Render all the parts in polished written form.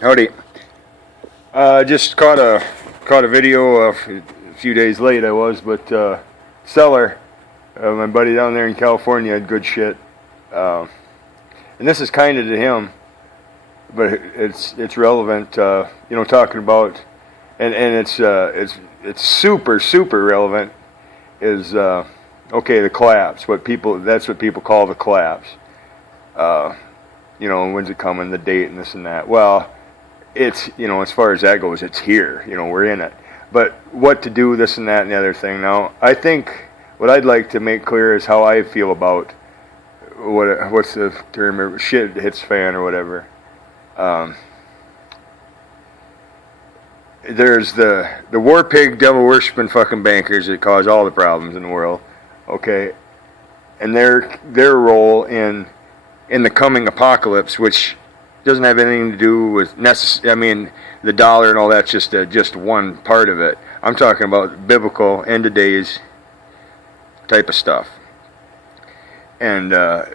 Howdy. Just caught a video a few days late I was, but Seller, my buddy down there in California, had good shit. And this is kind of to him, but it's relevant. Talking about and it's super relevant. Is okay, the collapse. That's what people call the collapse. When's it coming? The date and this and that. Well, it's, as far as that goes, it's here. We're in it. But what to do, this and that and the other thing. Now, I think what I'd like to make clear is how I feel about what's the term? Shit hits fan or whatever. There's the war pig, devil worshipping fucking bankers that cause all the problems in the world. Okay, and their role in the coming apocalypse, which doesn't have anything to do with the dollar and all that's just one part of it. I'm talking about biblical end of days type of stuff. And to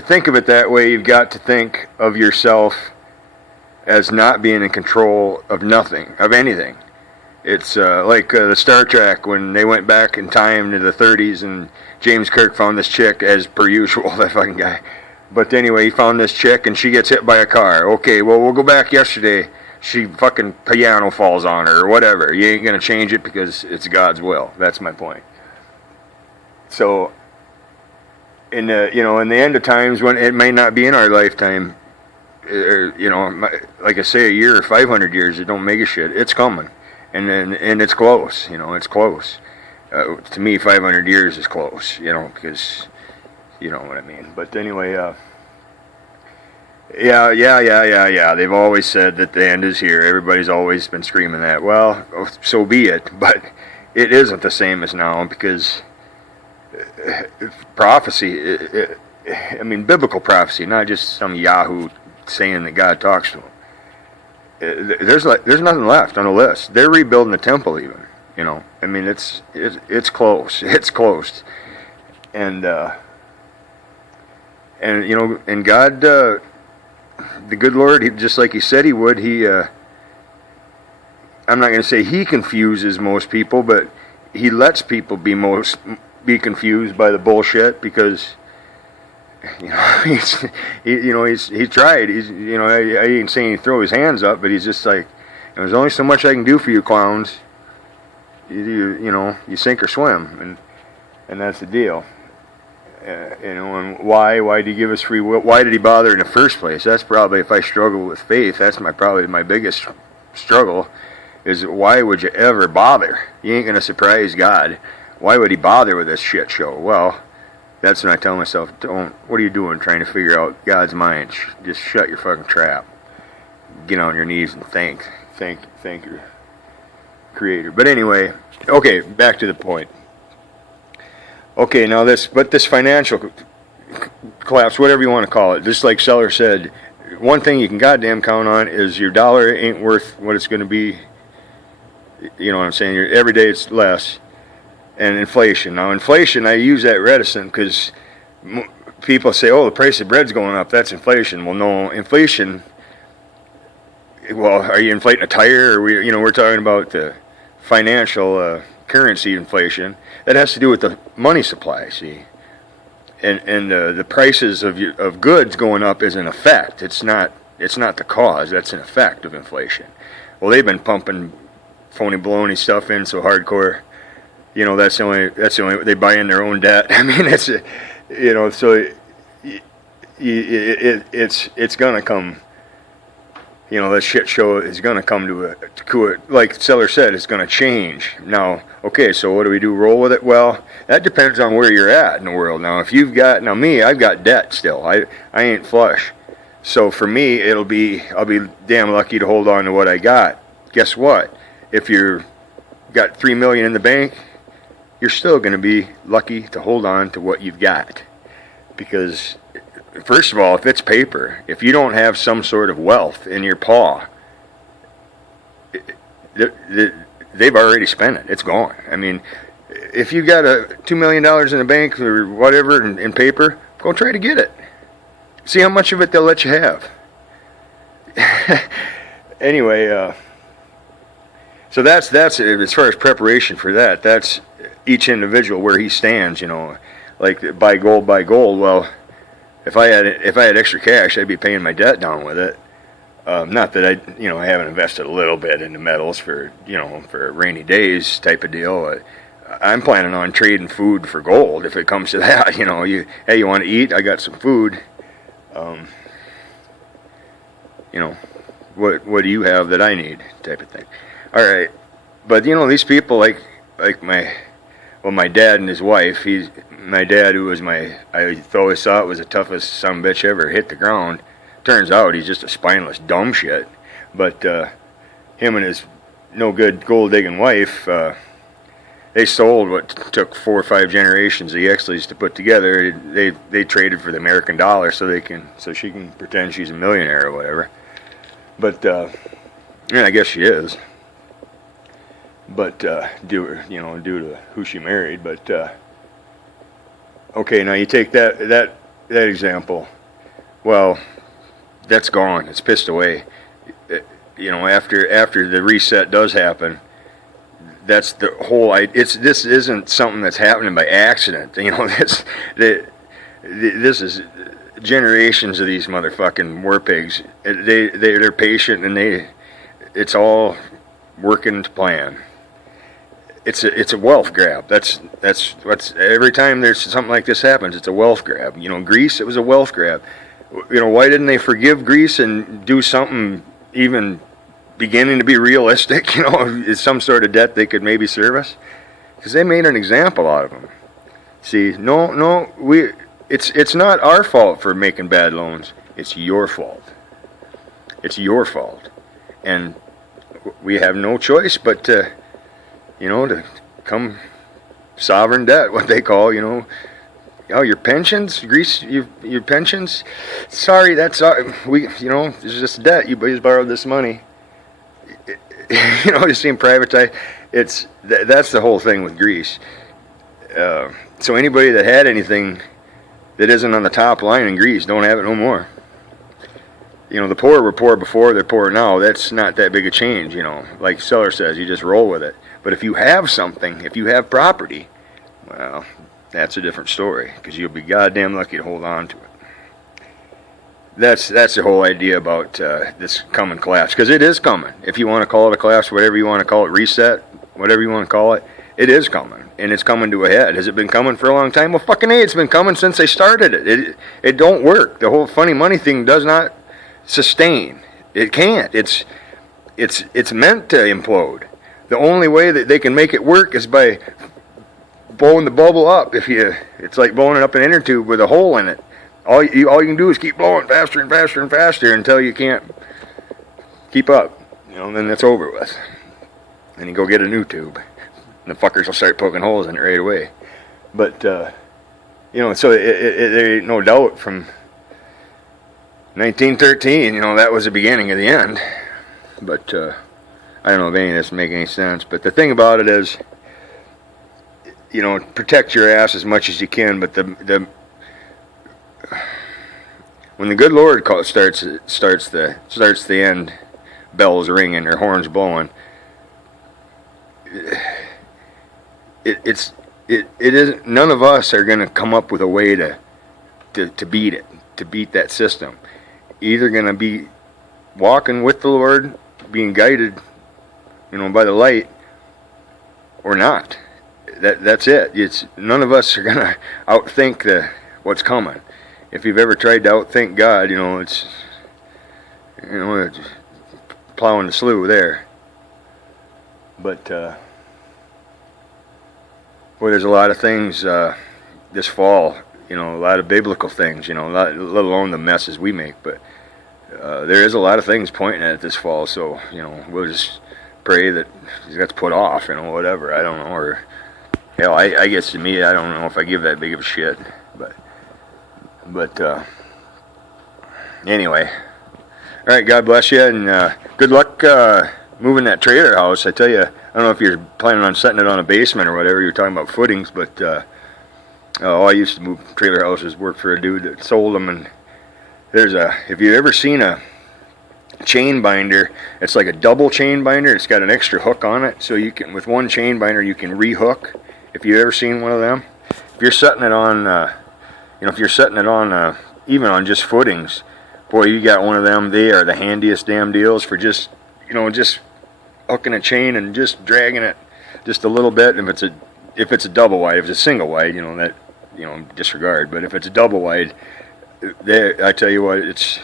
think of it that way, you've got to think of yourself as not being in control of nothing, of anything. It's like the Star Trek when they went back in time to the 30s and James Kirk found this chick, as per usual, that fucking guy. But anyway, he found this chick and she gets hit by a car. Okay, well, we'll go back yesterday. She fucking piano falls on her or whatever. You ain't going to change it because it's God's will. That's my point. So, in the end of times when it may not be in our lifetime, like I say, a year or 500 years, it don't make a shit. It's coming. And it's close, it's close. To me, 500 years is close, because you know what I mean. But anyway, yeah. They've always said that the end is here. Everybody's always been screaming that. Well, so be it. But it isn't the same as now because prophecy, biblical prophecy, not just some yahoo saying that God talks to them. There's nothing left on the list. They're rebuilding the temple even. It's close. It's close. And God, the good Lord, just like He said He would, I'm not going to say He confuses most people, but He lets people be confused by the bullshit because he's tried. I ain't saying he throw his hands up, but he's just like, there's only so much I can do for you clowns. You sink or swim, and that's the deal. And why did He give us free will? Why did He bother in the first place? That's probably, if I struggle with faith, that's probably my biggest struggle, is why would you ever bother? You ain't gonna surprise God. Why would He bother with this shit show? Well, that's when I tell myself, what are you doing trying to figure out God's mind? Just shut your fucking trap. Get on your knees and thank your Creator. But anyway, okay, back to the point. Okay, now this financial collapse, whatever you want to call it, just like Seller said, one thing you can goddamn count on is your dollar ain't worth what it's going to be. You know what I'm saying? Every day it's less. And inflation. Now, inflation, I use that reticent because people say, oh, the price of bread's going up. That's inflation. Well, no, inflation, well, are you inflating a tire? Or we're talking about the financial currency inflation. That has to do with the money supply, see? And the prices of goods going up is an effect. It's not the cause. That's an effect of inflation. Well, they've been pumping phony baloney stuff in so hardcore. That's the only they buy in their own debt. It's so it's gonna come. That shit show is gonna come to a like Seller said, it's gonna change. Now, okay, so what do we do? Roll with it? Well, that depends on where you're at in the world. Now, if you've got I've got debt still. I ain't flush. So for me, I'll be damn lucky to hold on to what I got. Guess what? If you're got $3 million in the bank, you're still going to be lucky to hold on to what you've got. Because, first of all, if it's paper, if you don't have some sort of wealth in your paw, they've already spent it. It's gone. If you got $2 million in the bank or whatever in paper, go try to get it. See how much of it they'll let you have. anyway, so that's as far as preparation for that. That's each individual where he stands. Like buy gold, buy gold. Well, if I had extra cash, I'd be paying my debt down with it. Not that I haven't invested a little bit into metals for rainy days type of deal. I'm planning on trading food for gold if it comes to that. You want to eat? I got some food. What do you have that I need? Type of thing. All right, but these people like my dad and his wife. My dad, who was I always thought was the toughest son of a bitch ever hit the ground. Turns out he's just a spineless dumb shit. But him and his no good gold digging wife, they sold what took 4 or 5 generations of Exleys to put together. They traded for the American dollar so she can pretend she's a millionaire or whatever. But I guess she is. But due to who she married. But okay, now you take that example. Well, that's gone. It's pissed away. After the reset does happen, that's the whole. This isn't something that's happening by accident. This is generations of these motherfucking war pigs. They're patient and it's all working to plan. It's a wealth grab. That's what's every time there's something like this happens. It's a wealth grab. Greece. It was a wealth grab. Why didn't they forgive Greece and do something even beginning to be realistic? Some sort of debt they could maybe service, because they made an example out of them. See, it's not our fault for making bad loans. It's your fault. It's your fault, and we have no choice but to come sovereign debt, what they call, your pensions, Greece, your pensions. Sorry, that's it's just debt. You just borrowed this money. Just seeing privatized. That's the whole thing with Greece. So anybody that had anything that isn't on the top line in Greece don't have it no more. The poor were poor before, they're poor now. That's not that big a change. Like Seller says, you just roll with it. But if you have something, if you have property, well, that's a different story, because you'll be goddamn lucky to hold on to it. That's the whole idea about this coming collapse, because it is coming. If you want to call it a collapse, whatever you want to call it, reset, whatever you want to call it, it is coming, and it's coming to a head. Has it been coming for a long time? Well, fucking A, it's been coming since they started it. It don't work. The whole funny money thing does not sustain. It can't. It's meant to implode. The only way that they can make it work is by blowing the bubble up. It's like blowing it up an inner tube with a hole in it. All you can do is keep blowing faster and faster and faster until you can't keep up. Then it's over with. Then you go get a new tube. And the fuckers will start poking holes in it right away. But so there ain't no doubt from 1913. That was the beginning of the end. But I don't know if any of this make any sense. But the thing about it is, protect your ass as much as you can. But when the good Lord starts the end bells ringing or horns blowing, it isn't. None of us are going to come up with a way to beat it, to beat that system. Either going to be walking with the Lord, being guided, by the light, or not. That's it. It's none of us are gonna outthink what's coming. If you've ever tried to outthink God, it's plowing the slough there. But there's a lot of things this fall. A lot of biblical things. Let alone the messes we make. But there is a lot of things pointing at it this fall. So we'll just pray that it gets put off. Whatever. I don't know. Or hell, I guess to me, I don't know if I give that big of a shit. But anyway, all right. God bless you, and good luck moving that trailer house. I tell you, I don't know if you're planning on setting it on a basement or whatever. You're talking about footings, but I used to move trailer houses. Worked for a dude that sold them, and if you've ever seen a chain binder. It's like a double chain binder. It's got an extra hook on it, so you can, with one chain binder, you can rehook. If you've ever seen one of them, if you're setting it on, if you're setting it on, even on just footings, boy, you got one of them. They are the handiest damn deals for just, just hooking a chain and just dragging it just a little bit. If it's a double wide, if it's a single wide, disregard. But if it's a double wide, I tell you what, it's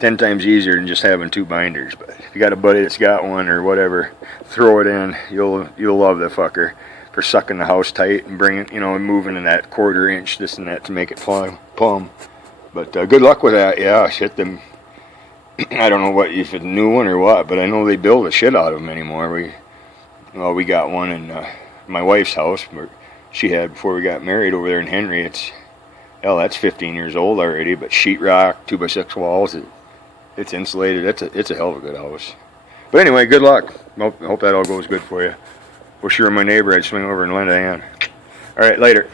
10 times easier than just having two binders. But if you got a buddy that's got one or whatever, throw it in. You'll love the fucker for sucking the house tight and bringing, and moving in that 1/4 inch, this and that, to make it plumb. But good luck with that. Yeah, shit, them. I don't know if it's a new one or what, but I know they build the shit out of them anymore. We got one in my wife's house where she had before we got married over there in Henry. That's 15 years old already, but sheetrock, 2x6 walls. It's insulated. It's a hell of a good house. But anyway, good luck. Hope that all goes good for you. Wish you were my neighbor. I'd swing over and lend a hand. All right, later.